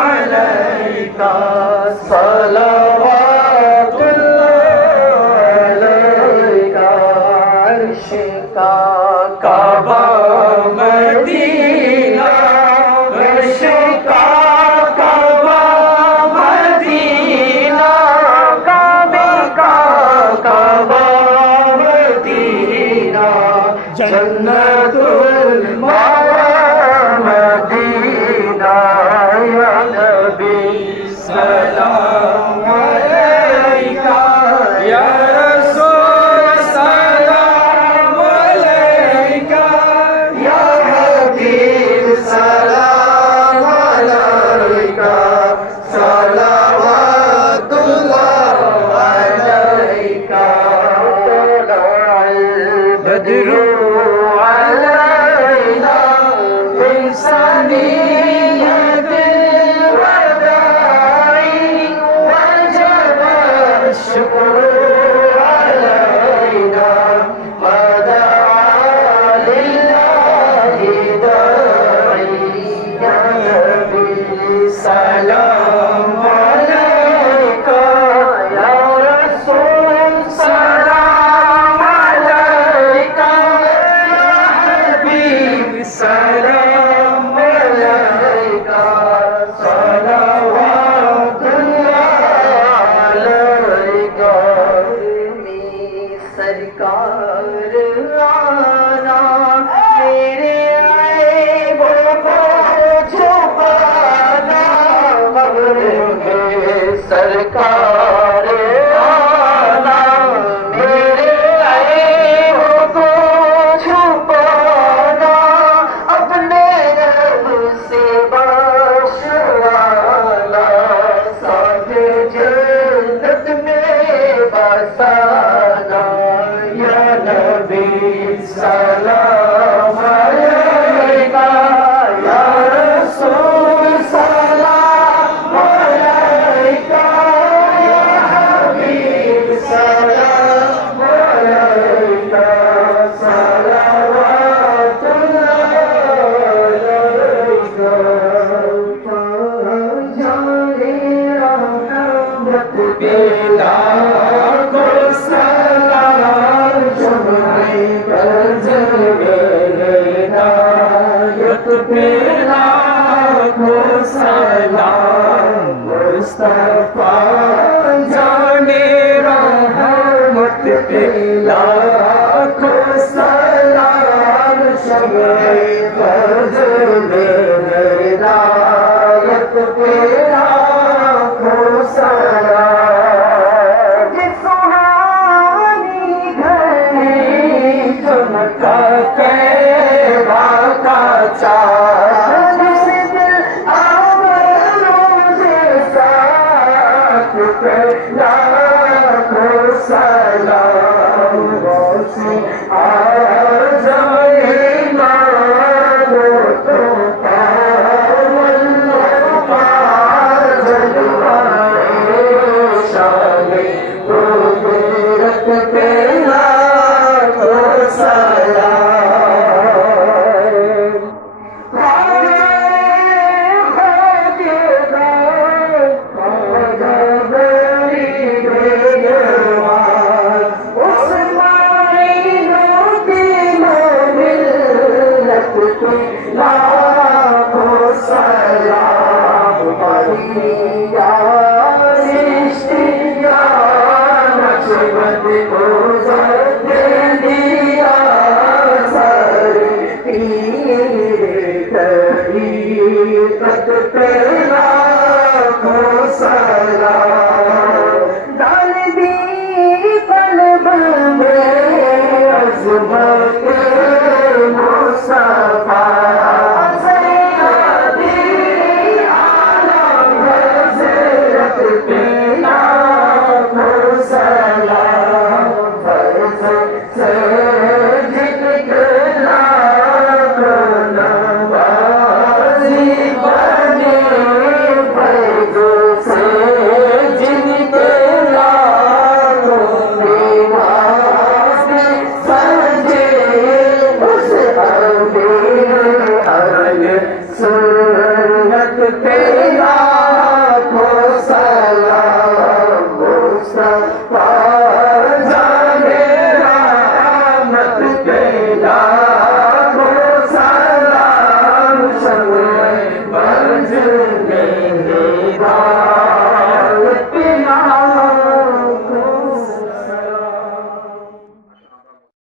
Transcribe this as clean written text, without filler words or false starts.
अलैका सलावतुल्लाह अलैका अर्श का काबा मदीना अर्श का काबा मदीना काबे का काबा मदीना जन्नतुल मावा मदीना या नबी सलाम अलैका या रसूल सलाम अलैका या हबीब सलाम अलैका सलावतुल्लाह अलैका बदरू अलैना इंसानियत वदाई वजब शुक्र अलैना मदा लिल्लाहि दाई या नबी सलाम अलैका या रसूल सलाम अलैका या हबीब सलाम अलैका सलावतुल्लाह अलैका सरकार आना मेरे ऐबों को छुपाना मगर सरकार आना मेरे ऐबों को छुपाना अपने रब से बाशवाला साथे जन्नत में बसाना या नबी सलाम अलैका या रसूल सलाम अलैका या हबीब सलाम अलैका सलावतुल्लाह अलैका जाने रहमत बेला को सलाम जुमरे बजर हिदायत बेला को सलाम मुस्तफा जाने रहमत बेला को सलाम जुमरे बजर हिदायत बेला को सलाम सुहानी घड़ी चमका कैबा का चाँद से दिल आवाज़ों से साथ पैदा को सलाम से आज़ाए मानो तो पावल जलवाए शाने कुदरत पे लाखो सलाम ख्वाजा बड़ी बेगवार उस मायनों की मिल्लत पे लाखो सलाम मरिया रिश्तिया नक्शबंद गुज़र दिया सर पीर तरीक़त पे लाखो सलाम डाल दी कल्ब में अज़मत मुस्तफ़ा बने पाजा